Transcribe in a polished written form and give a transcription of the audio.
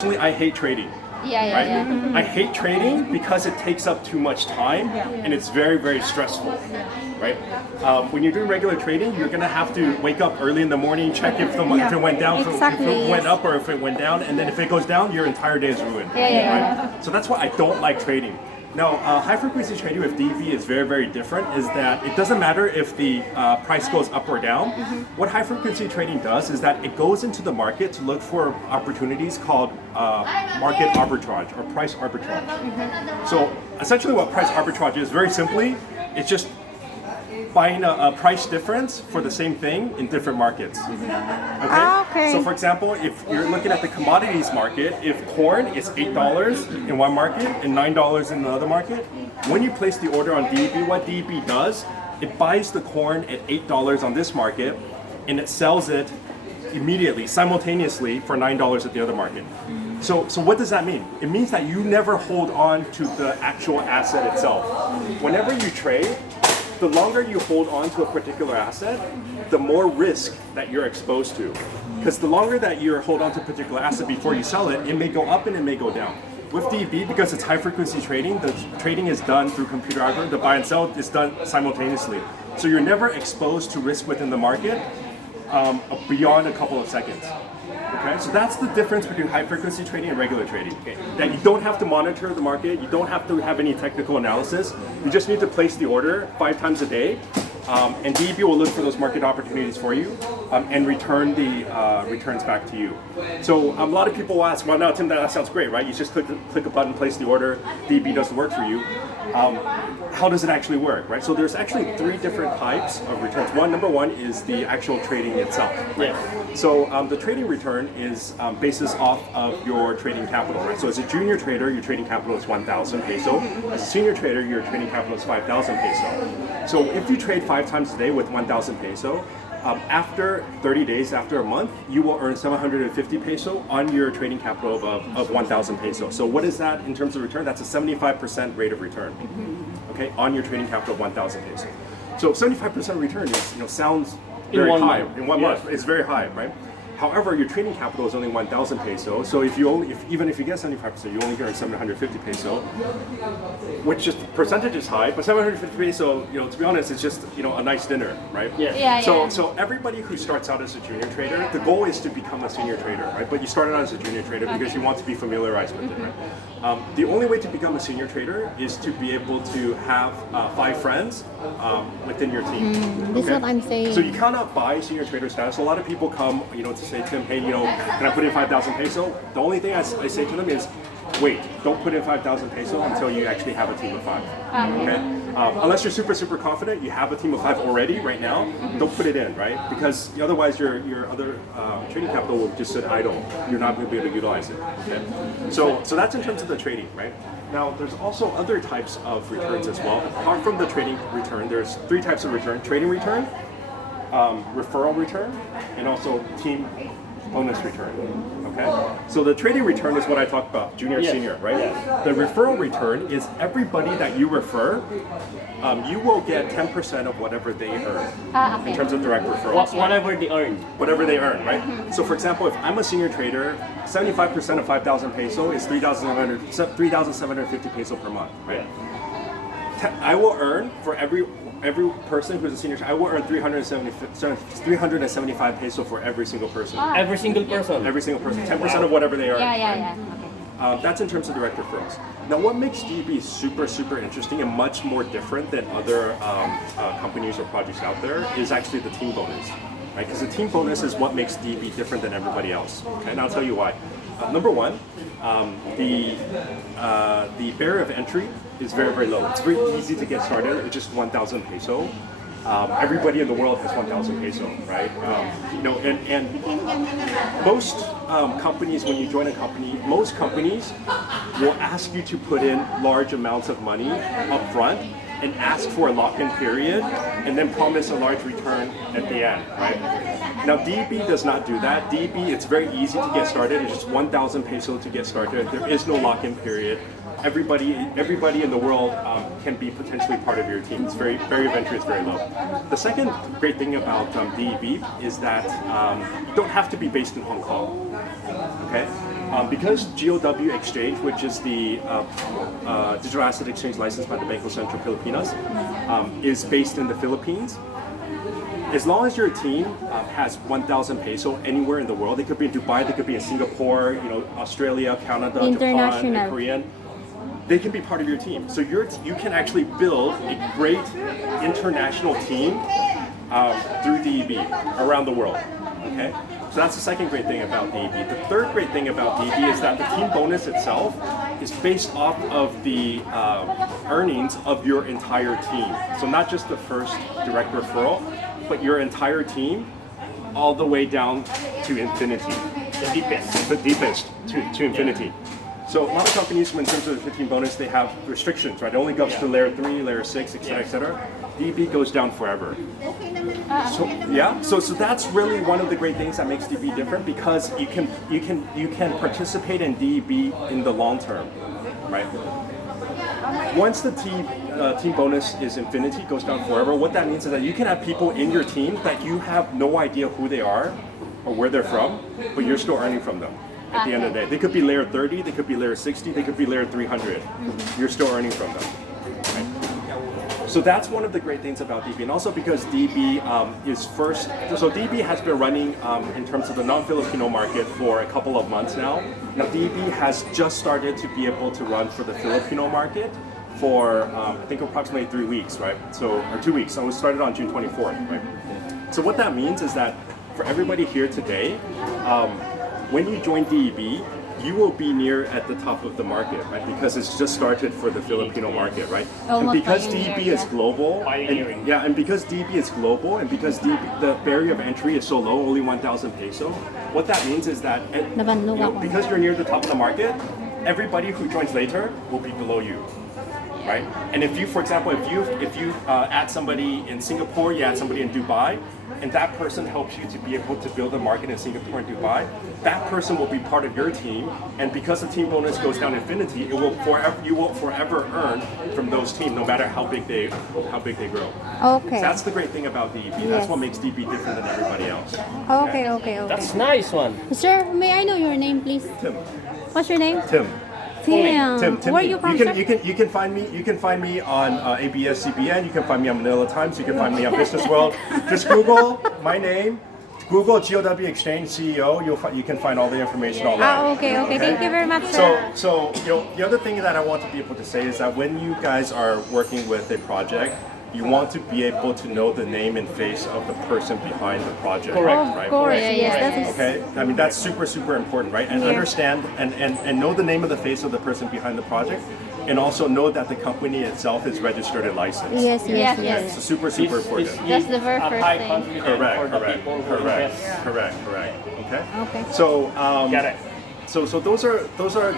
Personally, I hate trading. I hate trading because it takes up too much time and it's very stressful, right? When you're doing regular trading, you're gonna have to wake up early in the morning, check if it went down, if it went up or if it went down, and then if it goes down, your entire day is ruined. Right? So that's why I don't like trading. Now, high frequency trading with DEB is very different, is that it doesn't matter if the price goes up or down. What high frequency trading does is that it goes into the market to look for opportunities called market arbitrage or price arbitrage. So essentially what price arbitrage is, very simply, it's just buying a price difference for the same thing in different markets. Okay? So for example, if you're looking at the commodities market, if corn is $8 in one market and $9 in another market, when you place the order on DEB, what DEB does, it buys the corn at $8 on this market and it sells it immediately, simultaneously for $9 at the other market. So what does that mean? It means that you never hold on to the actual asset itself. Whenever you trade, the longer you hold on to a particular asset, the more risk that you're exposed to. Because the longer that you hold on to a particular asset before you sell it, it may go up and it may go down. With DEB, because it's high frequency trading, the trading is done through computer algorithm, the buy and sell is done simultaneously. So you're never exposed to risk within the market beyond a couple of seconds. Okay, so that's the difference between high frequency trading and regular trading. That you don't have to monitor the market, you don't have to have any technical analysis, you just need to place the order 5 times a day, and DEB will look for those market opportunities for you and return the returns back to you. So a lot of people will ask, well, now Tim, that sounds great, right? You just click a button, place the order, DEB does the work for you. How does it actually work, right? So there's actually 3 different types of returns. Number one is the actual trading itself. Right? So the trading return is basis off of your trading capital, right? So as a junior trader, your trading capital is 1,000 peso. As a senior trader, your trading capital is 5,000 peso. So if you trade 5 times a day with 1,000 peso, after 30 days, after a month, you will earn 750 peso on your trading capital of 1,000 peso. So what is that in terms of return? That's a 75% rate of return, okay, on your trading capital of 1,000 peso. So 75% return is, sounds very high. In 1 month, it's very high, right? However, your trading capital is only 1,000 peso. So even if you get 75%, you only earn 750 peso, which is percentage is high, but 750 peso, to be honest, it's just a nice dinner, right? So everybody who starts out as a junior trader, the goal is to become a senior trader, right? But you started out as a junior trader because you want to be familiarized with it, right? The only way to become a senior trader is to be able to have 5 friends within your team. This is what I'm saying. So you cannot buy senior trader status. A lot of people come, to say to them, hey, can I put in 5,000 peso? The only thing I say to them is, wait, don't put in 5,000 peso until you actually have a team of 5. Okay? Unless you're super confident, you have a team of 5 already right now, don't put it in, right? Because otherwise your other trading capital will just sit idle. You're not going to be able to utilize it. Okay? So that's in terms of the trading, right? Now, there's also other types of returns as well. Apart from the trading return, there's 3 types of return: trading return, referral return, and also team bonus return. Okay, so the trading return is what I talked about, junior, senior, right? The referral return is everybody that you refer, you will get 10% of whatever they earn in terms of direct referrals. Whatever they earn. Whatever they earn, right? So for example, if I'm a senior trader, 75% of 5,000 peso is 3,750 peso per month, right? I will earn for every person who's a senior trader, I will earn 375 peso for every single person. Every single person. Every single person, 10% of whatever they earn. Okay. That's in terms of direct referrals. Now, what makes DEB super interesting and much more different than other companies or projects out there is actually the team bonus, right? Because the team bonus is what makes DEB different than everybody else. Okay, and I'll tell you why. Number one, the barrier of entry is very low. It's very easy to get started. It's just 1,000 peso. Everybody in the world has 1,000 peso, right? And most companies, when you join a company, most companies will ask you to put in large amounts of money up front and ask for a lock-in period and then promise a large return at the end, right? Now DEB does not do that. DEB, it's very easy to get started. It's just 1,000 peso to get started. There is no lock-in period. Everybody in the world can be potentially part of your team. It's very of entry is very low. The second great thing about DEB is that you don't have to be based in Hong Kong. Okay, Because GOW Exchange, which is the digital asset exchange licensed by the Bangko Sentral Pilipinas, is based in the Philippines. As long as your team has 1,000 peso anywhere in the world, they could be in Dubai, they could be in Singapore, Australia, Canada, Japan, and Korean. They can be part of your team. So you can actually build a great international team through DEB around the world. Okay, so that's the second great thing about DEB. The third great thing about DEB is that the team bonus itself is based off of the earnings of your entire team. So not just the first direct referral, but your entire team, all the way down to infinity. The deepest to infinity. So a lot of companies, in terms of the 15 bonus, they have restrictions, right? It only goes to layer 3, layer 6, etc., etc. DEB goes down forever. So that's really one of the great things that makes DEB different, because you can participate in DEB in the long term, right? Once the team bonus is infinity, goes down forever, what that means is that you can have people in your team that you have no idea who they are or where they're from, but you're still earning from them. At the end of the day, they could be layer 30, they could be layer 60, they could be layer 300. You're still earning from them. Right? So that's one of the great things about DEB, and also because DEB is first. So DEB has been running in terms of the non-Filipino market for a couple of months now. Now DEB has just started to be able to run for the Filipino market for I think approximately 3 weeks, right? So or 2 weeks. So it started on June 24th, right? So what that means is that for everybody here today. When you join DEB, you will be near at the top of the market, right? Because it's just started for the Filipino market, right? And because DEB is global, and because DEB is global, and because the barrier of entry is so low, only 1,000 peso, what that means is that because you're near the top of the market, everybody who joins later will be below you. Right? And if you, for example, if you add somebody in Singapore, you add somebody in Dubai, and that person helps you to be able to build a market in Singapore and Dubai, that person will be part of your team, and because the team bonus goes down infinity, you will forever earn from those teams, no matter how big they grow. Okay. So that's the great thing about DEB. Yes. That's what makes DEB different than everybody else. Okay. That's nice one. Sir, may I know your name, please? Tim. What's your name? Tim. Tim. Where are you from, sir? You can find me on ABS CBN. You can find me on Manila Times. You can find me on Business World. Just Google my name. Google GOW Exchange CEO. You can find all the information online. Okay. Thank you very much, sir. So the other thing that I want to be able to say is that when you guys are working with a project, you want to be able to know the name and face of the person behind the project. Correct. Right? Of course, yes. Right. That is. Okay, I mean that's super important, right? And understand and know the name of the face of the person behind the project, and also know that the company itself is registered and licensed. Yes. So super important. That's the very first thing. Correct. Okay. Okay. So Got it. So those are